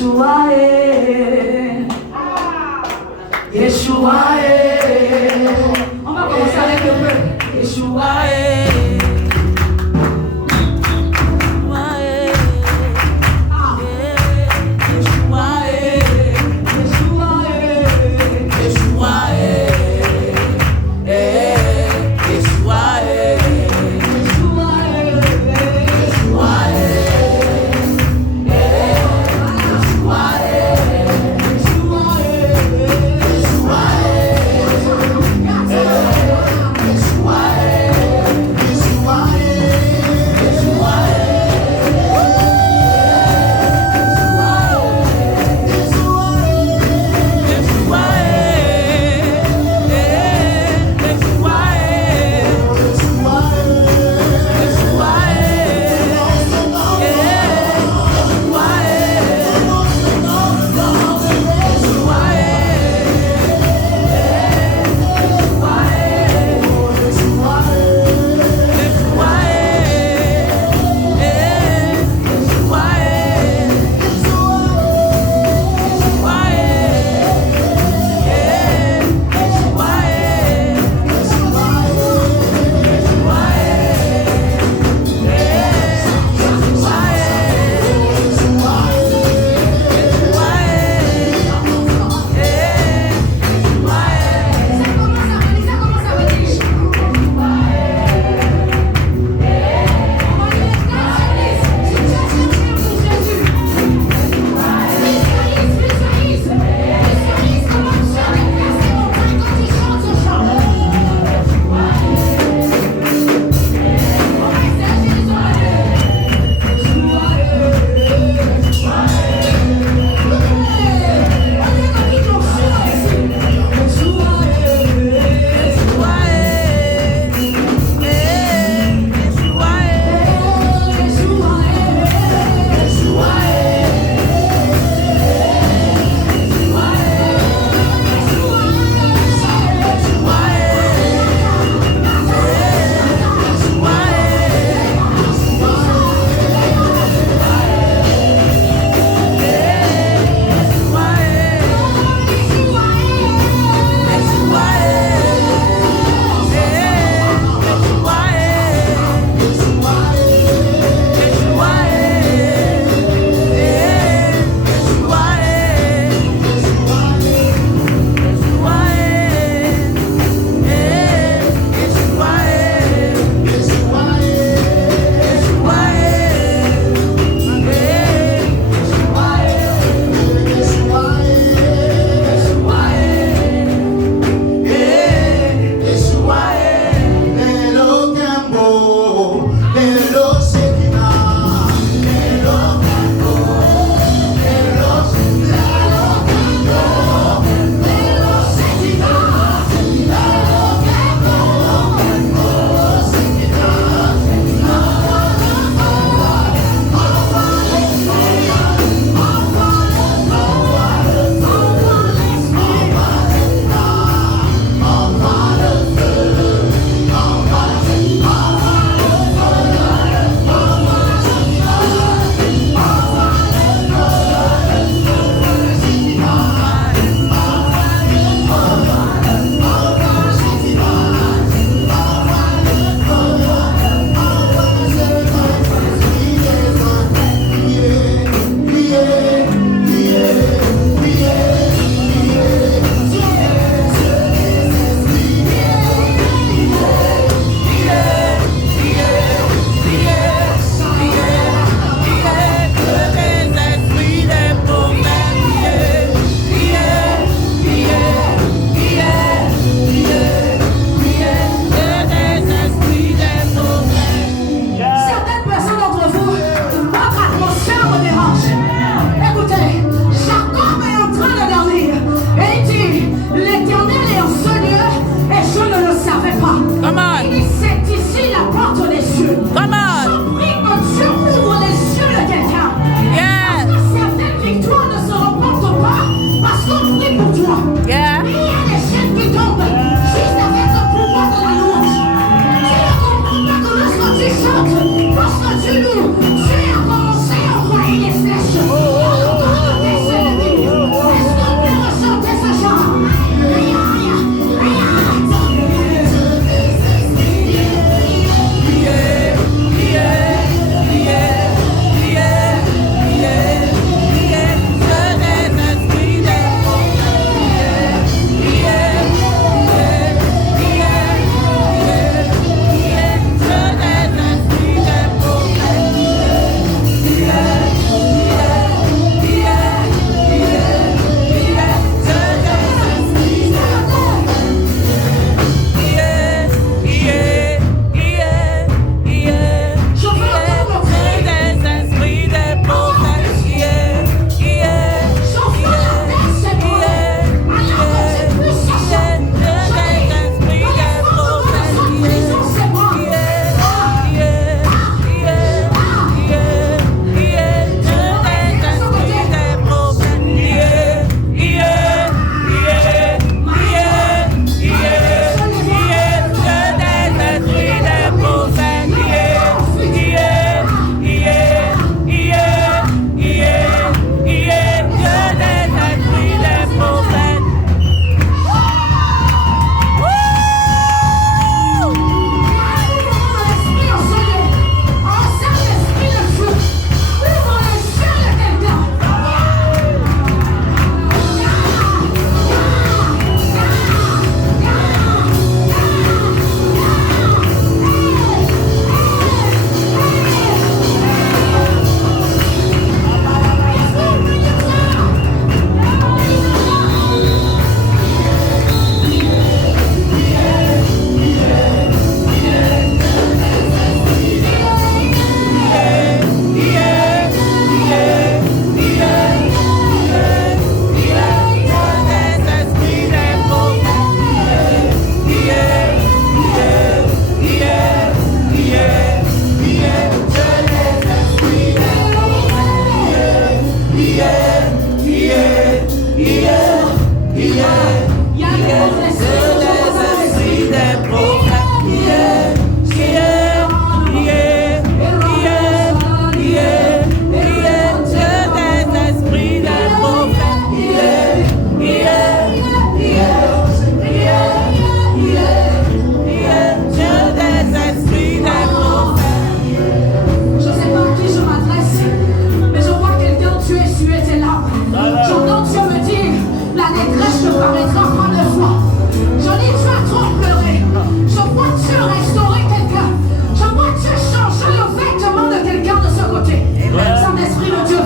Yeshua, Yeshua, on va commencer avec le peu. Yeshua,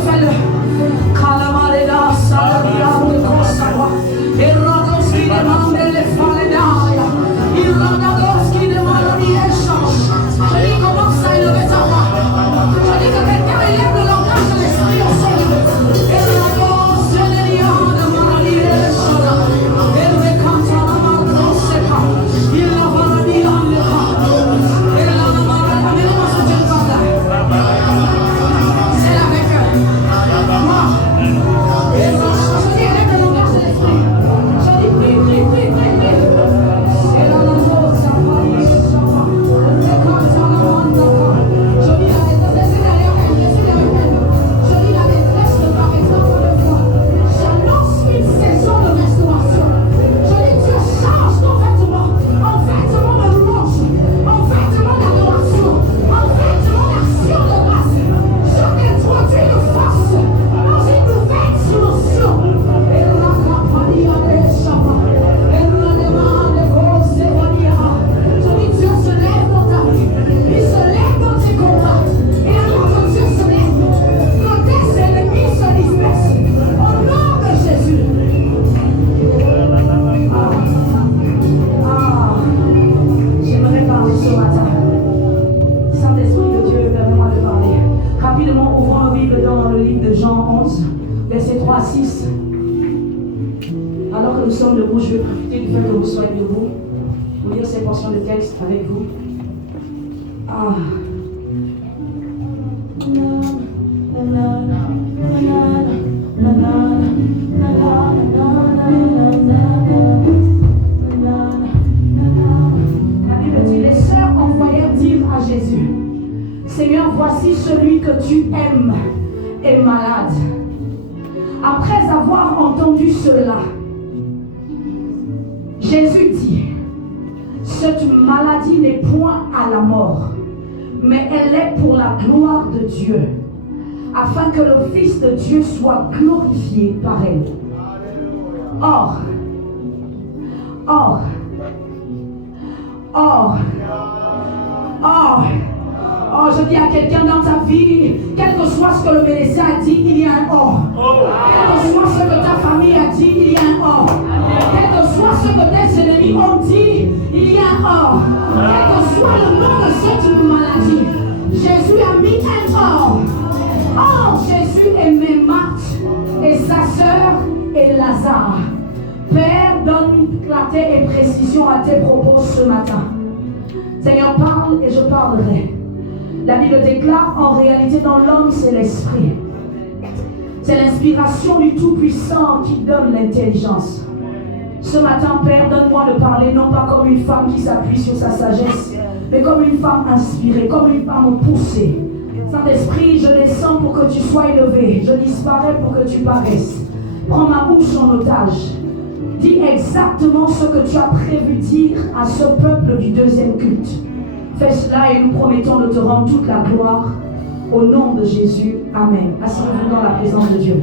fais-le. Calamareda, Saladia, Kosawa. Erados qui demande les Faledaya. Irados qui demande l'échange. Je dis, commence à élever ta voix. Je dis que quelqu'un élève le langage de l'esprit au sol. Erados, Seledia, de Maraliesha. Elve canta la Mardoseca. Il la Maradia, et la Marada, amenez-moi ce Dieu de bataille. C'est avec eux. Moi. Et je dis, élève le langage de l'esprit. Je dis, prie, prie, prie, prie, prie. Et là, la chose, ça va, ça va. Et quand ça la manda, je dis la détresse derrière elle, je suis derrière elle. Je dis la détresse de par exemple de foi. J'annonce une saison de restauration. Je dis Dieu change ton vêtement en vêtement de louange, en vêtement d'adoration, en vêtement d'action de grâce. Je t'introduis de force dans une nouvelle dimension. Et la campagne des chamas, et la demande de cause et vanilla. Je dis Dieu se lève dans ta vie, il se lève dans tes combats. Et alors que Dieu se lève, quand tes ennemis se dispersent, au nom de Jésus. J'aimerais parler ce matin. Saint-Esprit de Dieu, permets-moi de parler. Rapidement, ouvrons nos Bibles dans le livre de Jean 11, versets 3 à 6. Alors que nous sommes debout, je vais profiter du fait que vous soyez debout pour lire cette portion de texte avec vous. La Bible dit, les sœurs envoyèrent dire à Jésus, Seigneur, voici celui que tu aimes est malade. Après avoir entendu cela, Jésus dit, cette maladie n'est point à la mort, mais elle est pour la gloire de Dieu, afin que le Fils de Dieu soit glorifié par elle. Or, je dis à quelqu'un dans ta vie, quel que soit ce que le médecin a dit, il y a un or. Quel que soit ce que ta famille a dit, il y a un or. Quel que soit ce que tes ennemis ont dit, il y a un or. Quel que soit le nom de cette maladie, Jésus a mis un or. Or, Jésus aimait Marthe et sa sœur et Lazare. Père, donne clarté et précision à tes propos ce matin. Seigneur, parle et je parlerai. La Bible déclare en réalité dans l'homme, c'est l'esprit. C'est l'inspiration du Tout-Puissant qui donne l'intelligence. Ce matin, Père, donne-moi de parler non pas comme une femme qui s'appuie sur sa sagesse, mais comme une femme inspirée, comme une femme poussée. Saint-Esprit, je descends pour que tu sois élevé. Je disparais pour que tu paraisses. Prends ma bouche en otage. Dis exactement ce que tu as prévu dire à ce peuple du deuxième culte. Fais cela et nous promettons de te rendre toute la gloire. Au nom de Jésus, Amen. Asseyez-vous dans la présence de Dieu.